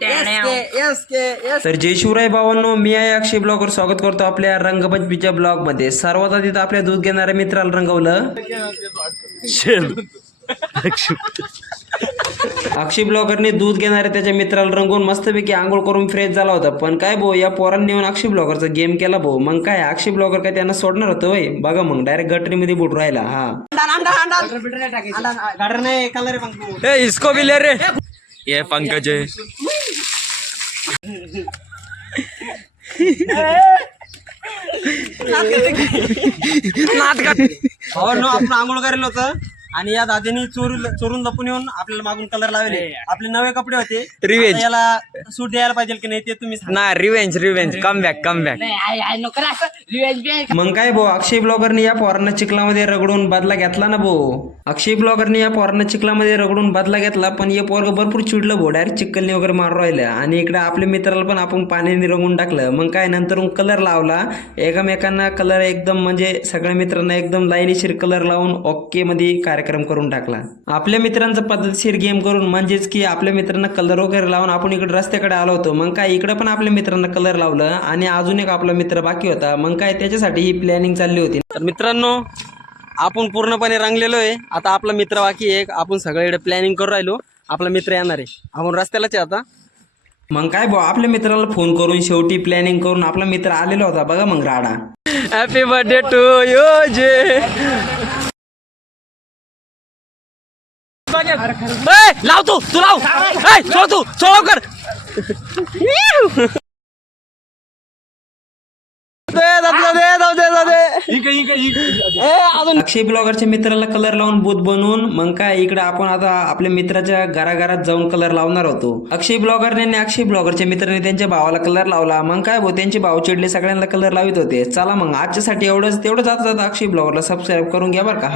तर जय शिवराय भावांनो, मी आहे अक्षय ब्लॉगर. स्वागत करतो आपल्या रंगपंचमीच्या ब्लॉग मध्ये. सर्वात आधी तर आपल्या दूध घेणाऱ्या मित्राला रंगवलं. अक्षय ब्लॉगरने दूध घेणाऱ्या त्याच्या मित्राला रंगवून मस्तपैकी आंघोळ करून फ्रेश झाला होता. पण काय भाऊ, या पोरांनी येऊन अक्षय ब्लॉगरचा गेम केला भाऊ. मग काय अक्षय ब्लॉगर काय त्यांना सोडणार होतं वय? बघा मग डायरेक्ट गटरीमध्ये बुड राहिला. हा इसको भी ले रे. ये पंकज है. आपण आंघोळ करायला होतं आणि या दादानी चोरून लपून येऊन आपल्याला मागून कलर लावले. आपले नवे कपडे होते. Revenge. आता याला सूट द्यायला पाहिजे की नाही ते तुम्ही सांगा. ना रिवेंज कम बॅक. मग काय भाऊ, अक्षय ब्लॉगरने या पोरांना चिखलामध्ये रगडून बदला घेतला ना भाऊ. अक्षय ब्लॉगरने या पोरांना चिखलामध्ये रगडून बदला घेतला. पण हे पोरग भरपूर चिडलं भाऊ. डायरेक्ट चिखलने वगैरे मारून राहिलं. आणि इकडे आपल्या मित्राला पण आपण पाण्याने रंगून टाकलं. मग काय नंतर कलर लावला एकमेकांना. कलर एकदम म्हणजे सगळ्या मित्रांना एकदम लाईनीशीर कलर लावून ओके मध्ये कार्यक्रम करून टाकला. आपल्या मित्रांचा पद्धतशीर गेम करून, म्हणजेच की आपल्या मित्रांना कलर वगैरे लावून आपण इकडे रस्त्याकडे आलो होतो. मग काय इकडे पण आपल्या मित्रांना कलर लावलं आणि अजून एक आपला मित्र बाकी होता. मग काय त्याच्यासाठी ही प्लॅनिंग चालली होती. तर मित्रांनो, आपण पूर्णपणे रंगलेलो आहे. आता आपला मित्र बाकी आहे. आपण सगळीकडे प्लॅनिंग करून राहिलो. आपला मित्र येणार आहे. आपण रस्त्यालाच आहे आता. मग काय भाऊ, आपल्या मित्राला फोन करून शेवटी प्लॅनिंग करून आपला मित्र आलेला होता. बघा मग राडा. हॅपी बर्थडे टू यू जे. लाव तू लाव. सोड कर. अक्षय ब्लॉगरच्या मित्राला कलर लावून बूथ बनवून मग काय इकडे आपण आता आपल्या मित्राच्या घराघरात जाऊन कलर लावणार होतो. अक्षय ब्लॉगरने आणि अक्षय ब्लॉगरच्या मित्राने त्यांच्या भावाला कलर लावला. मग काय भाऊ, त्यांचे भाऊ चिडले, सगळ्यांना कलर लावित होते. चला मग आजच्यासाठी तेवढंच. आता अक्षय ब्लॉगरला सबस्क्राईब करून घ्या बरं का.